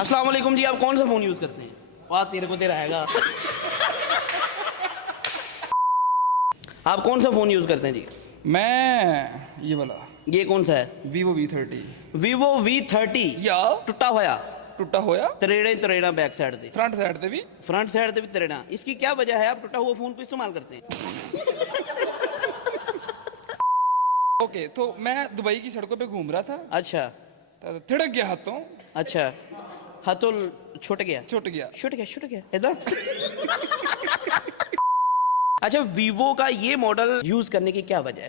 अस्सलाम वालेकुम जी, आप कौन सा फ़ोन यूज़ करते हैं? वाह तेरे को तेरा आएगा। आप कौन सा फ़ोन यूज़ करते हैं जी? मैं ये वाला ये कौन सा है? Vivo V30 Vivo V30 या टुटा होया टुटा होया तरेड़ा ही तरेड़ा बैक साइड से, फ्रंट साइड ते भी फ्रंट साइड से भी तरेड़ा। इसकी क्या वजह है आप टूटा हुआ फ़ोन को इस्तेमाल करते हैं? ओके। तो मैं दुबई की सड़कों पे घूम रहा था अच्छा तो थिड़क गया हाथों, अच्छा, हाँ तो छुट गया छुट गया। छुट गया इधर। अच्छा, वीवो का ये मॉडल यूज करने की क्या वजह है?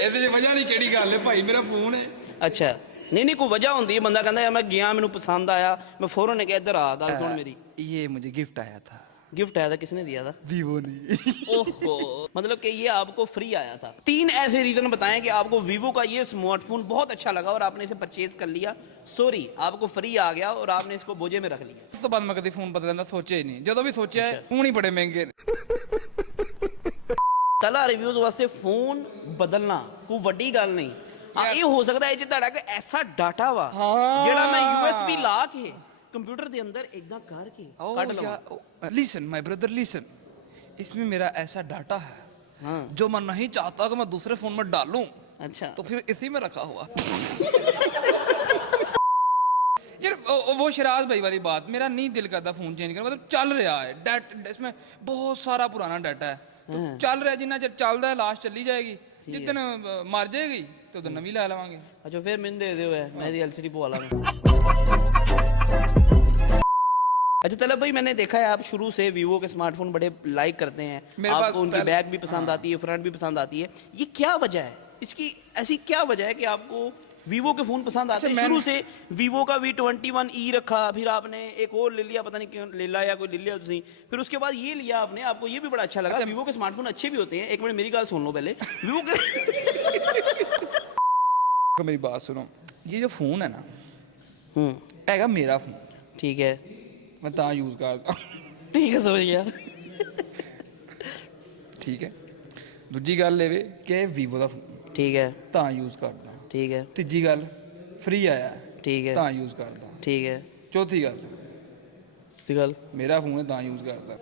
ਇਹਦੇ 'ਚ ਵਜ੍ਹਾ ਨਹੀਂ ਕਿਹੜੀ ਗੱਲ ਹੈ ਭਾਈ, ਮੇਰਾ ਫੋਨ ਹੈ। अच्छा नहीं कोई वजह होती है, बंदा कहता है मैं गया मैंने पसंद आया, मैं फौरन ने कहा इधर आ गल सुन मेरी। ये मुझे गिफ्ट आया था, गिफ्ट आया था, किसने दिया था? Vivo ने। ओहो, मतलब कि ये आपको फ्री आया था। 3 ऐसे रीजन बताएं कि आपको वीवो का ये स्मार्टफोन बहुत अच्छा लगा और आपने इसे परचेज कर लिया। सॉरी, आपको फ्री आ गया और आपने इसको बोझे में रख लिया। ਉਸ ਤੋਂ ਬਾਅਦ ਮੈਂ ਕਦੇ ਫੋਨ ਬਦਲਣ ਦਾ ਸੋਚਿਆ ਹੀ ਨਹੀਂ। ਜਦੋਂ ਵੀ ਸੋਚਿਆ ਹੈ, ਫੋਨ ਹੀ ਬੜੇ ਮਹਿੰਗੇ ਨੇ। तला रिव्यूज वास्ते फोन बदलना कोई वड्डी गल नहीं। हाँ, ये हो सकता है जे तुहाडा कोई ऐसा डाटा वा जेड़ा मैं यूएसबी ला के कंप्यूटर दे अंदर एकदम करके काट लवां। लिसन माय ब्रदर लिसन, इसमें मेरा ऐसा डाटा है हाँ जो मैं नहीं चाहता कि मैं दूसरे फोन में डालूं, अच्छा तो फिर इसी में रखा हुआ। यार वो शराज भाई वाली बात, मेरा नहीं दिल करता फोन चेंज करना। मतलब चल रहा है डाटा, इसमें बहुत सारा पुराना डाटा है, तो चल रहा है। जिन्ना चਿਰ ਚੱਲਦਾ है लास्ट चली जाएगी, जिस दिन मर जाएगी तो उधर नवी ला लवांगे। अच्छा फिर मैंने दे दियो है, मैं दी एलसीडी पवा लांगा। अच्छा तलब भाई, मैंने देखा है आप शुरू से वीवो के स्मार्टफोन बड़े लाइक करते हैं, आपको उनकी बैक भी पसंद आती है, फ्रंट भी पसंद आती है। ये क्या वजह है इसकी? ऐसी क्या वजह है कि आपको वीवो के फोन पसंद आते हैं? शुरू से वीवो का V21e रखा, फिर आपने एक और ले लिया, पता नहीं क्यों ले लिया, कोई ले लिया तुसी, फिर उसके बाद ये लिया आपने, आपको ये भी बड़ा अच्छा लगा। वीवो के स्मार्टफोन अच्छे भी होते हैं। एक मिनट मेरी बात सुन लो पहले। वीवो के मेरी बात सुनो, ये जो फोन है ना, हैगा मेरा फोन, ठीक है मैं ता यूज करता। ठीक है, समझ गया। ठीक है, दूजी गल ये कि वीवो का फोन ठीक है ਤਾਂ यूज करदा। ठीक है ਤੀਜੀ ਗੱਲ फ्री आया ठीक है ਤਾਂ यूज करदा। ठीक है चौथी गल गल मेरा फोन है ਤਾਂ यूज करदा।